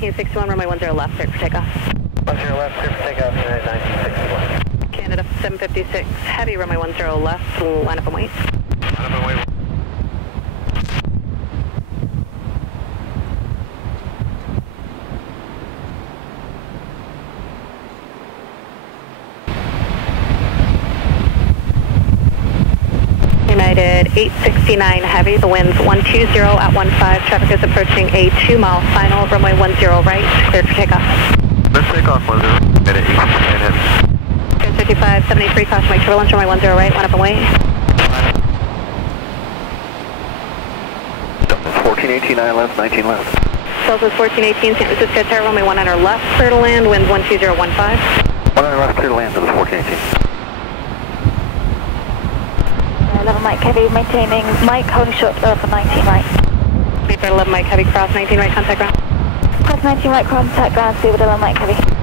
1861, runway 10 left, cleared for takeoff. 10 left, cleared for takeoff, United 1961. Canada 756, heavy, runway 10 left, line up and wait. Line up and wait. United 869 heavy, the wind's 120 at 15, traffic is approaching a 2-mile final, runway 10 right, cleared for takeoff. Let's take off 10, at 869 heavy. 5573, caution Mike turbulence, runway 10 right, line up and wait. 1418, 9 left, 19 left. Celsius 1418, San Francisco Tower, runway 100 left, clear to land, winds 12015. 100 left, clear to land, to the 1418. 11 Mike Heavy, maintaining Mike, holding short for 19 right. Speedbird 11 Mike Heavy, cross 19 right, contact ground. Cross 19 right, contact ground, Speedbird 11 Mike Heavy.